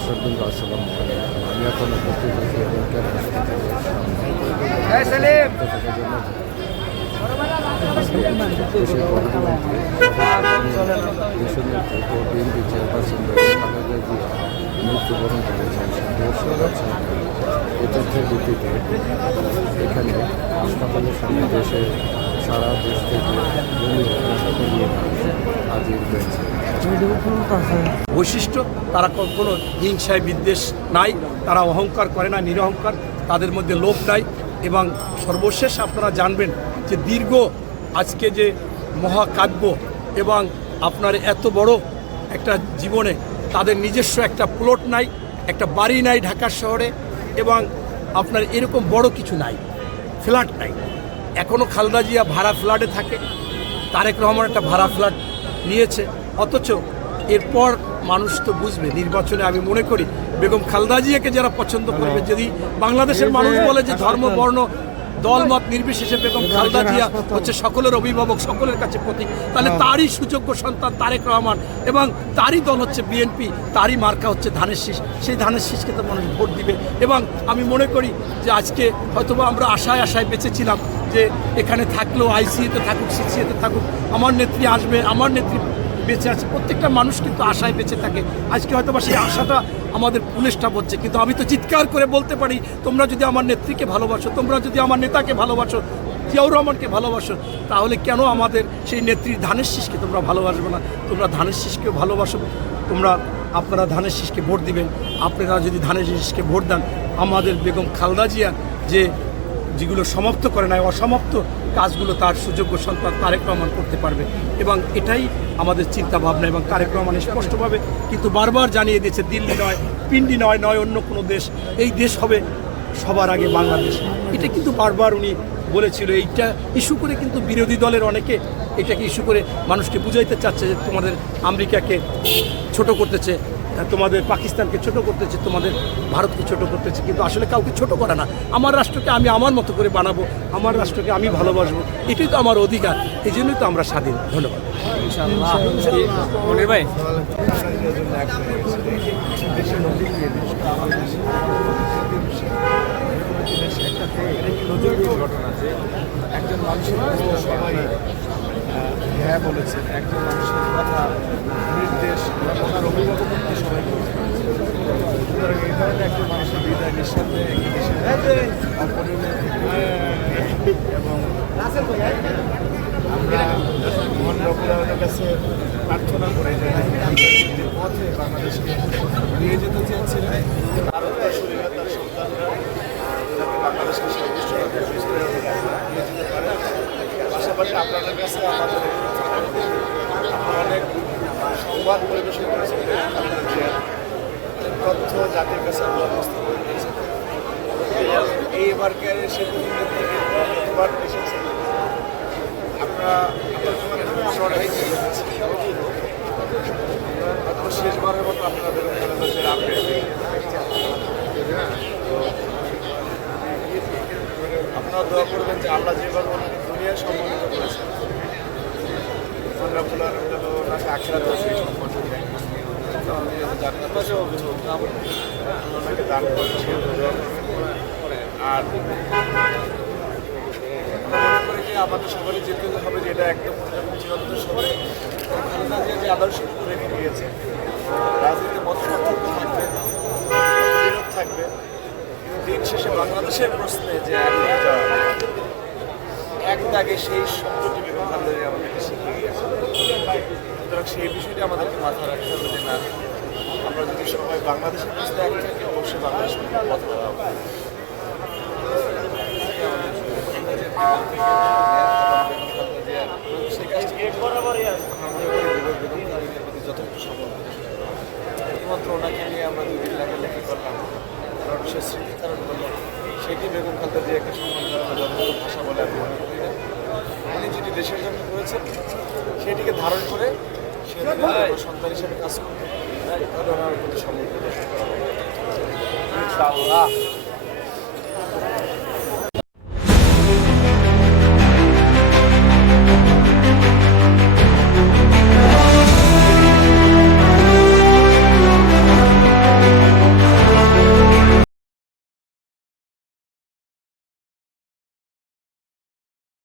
দর্শকবৃন্দ আসসালামু আলাইকুম। আমি এখন উপস্থিত আছি ক্যান্সার হাসপাতালের বিএনপি চেয়ারপারসন খালেদা জিয়া মৃত্যুবরণ করেছেন। এ তথ্যের ভিত্তিতে এখানে হাসপাতালের সামনে দেশের সারা দেশ থেকে হাজির হয়েছে। বৈশিষ্ট্য তারা কোনো হিংসায় বিদ্বেষ নাই, তারা অহংকার করে না, নিরহংকার, তাদের মধ্যে লোভ নাই। এবং সর্বশেষ আপনারা জানবেন যে দীর্ঘ আজকে যে মহাকাব্য এবং আপনার এত বড় একটা জীবনে তাদের নিজস্ব একটা প্লট নাই, একটা বাড়ি নাই ঢাকা শহরে, এবং আপনার এরকম বড় কিছু নাই, ফ্ল্যাট নাই। এখনও খালেদা জিয়া ভাড়া ফ্ল্যাটে থাকে, তারেক রহমান একটা ভাড়া ফ্ল্যাট নিয়েছে। অথচ এরপর মানুষ তো বুঝবে নির্বাচনে। আমি মনে করি বেগম খালেদা জিয়াকে যারা পছন্দ করবে, যদি বাংলাদেশের মানুষ বলে যে ধর্ম বর্ণ দলমত নির্বিশেষে বেগম খালেদা জিয়া হচ্ছে সকলের অভিভাবক, সকলের কাছে প্রতীক, তাহলে তারই সুযোগ্য সন্তান তারেক রহমান এবং তারই দল হচ্ছে বিএনপি, তারই মার্কা হচ্ছে ধানের শীষ। সেই ধানের শীষকে তো মানুষ ভোট দিবে। এবং আমি মনে করি যে আজকে হয়তোবা আমরা আশায় আশায় বেঁচেছিলাম যে এখানে থাকলেও আইসিইউতে থাকুক, সিসিএতে থাকুক, আমার নেত্রী আসবে, আমার নেত্রী বেঁচে আছে। প্রত্যেকটা মানুষ কিন্তু আশায় বেঁচে থাকে। আজকে হয়তো বা সেই আশাটা আমাদের পুলিশটা হচ্ছে, কিন্তু আমি তো চিৎকার করে বলতে পারি, তোমরা যদি আমার নেত্রীকে ভালোবাসো, তোমরা যদি আমার নেতাকে ভালোবাসো, জিয়াউর রহমানকে ভালোবাসো, তাহলে কেন আমাদের সেই নেত্রীর ধানের শীষকে তোমরা ভালোবাসবে না? তোমরা ধানের শীষকেও ভালোবাসো, আপনারা ধানের শীষকে ভোট দিবেন। আপনারা যদি ধানের শীষকে ভোট দেন, আমাদের বেগম খালেদা জিয়া যেগুলো সমাপ্ত করে নাই, অসমাপ্ত কাজগুলো তার সুযোগ্য সন্তান তারেক রহমান করতে পারবে। এবং এটাই আমাদের চিন্তা ভাবনা। এবং তারেক রহমান স্পষ্টভাবে কিন্তু বারবার জানিয়ে দিয়েছে, দিল্লি নয়, পিন্ডি নয় অন্য কোনো দেশ, এই দেশ হবে সবার আগে বাংলাদেশ। এটা কিন্তু বারবার উনি বলেছিল। এইটা ইস্যু করে কিন্তু বিরোধী দলের অনেকে এটাকে ইস্যু করে মানুষকে বুঝাইতে চাচ্ছে যে তোমাদের আমেরিকাকে ছোট করতেছে, তোমাদের পাকিস্তানকে ছোট করতেছে, তোমাদের ভারতকে ছোট করতেছে। কিন্তু আসলে কাউকে ছোট করে না। আমার রাষ্ট্রকে আমি আমার মতো করে বানাবো, আমার রাষ্ট্রকে আমি ভালোবাসবো, এটাই তো আমার অধিকার। এই জন্যই তো আমরা স্বাধীন। ধন্যবাদ। ভাই ঘটনা যে একজন মানুষের সবাই হ্যাঁ বলেছেন, একজন মানুষের কথা নির্দেশ ওনার অভিভাবকত্ব সবাই করেছেন। সুতরাং এই ধরনের একজন মানুষের বিদায় নিঃসন্দেহে একটি দেশের এবং আমরা মহান রব্বুল কাছে প্রার্থনা করে যে পথে বাংলাদেশকে নিয়ে যেতে চেয়েছিলেন, তার উত্তরসূরিরা, তার সন্তানরা যাতে বাংলাদেশকে সর্বোচ্চ নিয়ে যেতে পারে। পাশাপাশি আপনাদের কাছে আমাদের অনেক সংবাদ পরিবেশন করেছেন, তথ্য জাতির কাছে আমরা উপস্থাপন করেছেন। এইবারকার সে প্রতিবার এসেছেন, আমরা অথবা শেষবারের মতো আপনাদের আপডেট আপনারা দোয়া করবেন যে আল্লাহ যেভাবে দুনিয়ায় সম্মানিত করেছেন, ওনাকে আখেরাতেও সেই সম্মান ওনাকে দান করেন। আর মনে করি যে আমাদের সবারই যেতে হবে যে এটা একদম চিরন্তন সময় খালেদা জিয়া যে আদর্শ রেখে গিয়েছে, রাজনীতিতে মত পার্থক্য থাকবে, বিরোধ থাকবে, দিন শেষে বাংলাদেশের প্রশ্নে যে এক দাগে সেই শব্দটি বেগম খালেদা জিয়া আমাদেরকে শিখিয়ে গিয়েছে। সুতরাং সেই বিষয়টি আমাদেরকে মাথায় রাখতে হবে যে না, আমরা যদি সবাই বাংলাদেশের প্রশ্নে এক থাকি, অবশ্যই বাংলাদেশের পথ করা হবে। সেই কাজটি যথেষ্ট সফল একমাত্র ওনাকে নিয়ে আমরা 2 দিন লেখালেখি করলাম, কারণ সে স্মৃতিচারণ করলো, সেটি বেগম খালেদা জিয়াকে সম্মান করানো যথেষ্ট ভাষা বলে আমি মনে করি না। উনি যেটি দেশের জন্য করেছেন সেটিকে ধারণ করে সে সন্তান হিসেবে কাজ করবে, তাহলে ওনার প্রতি সম্মান।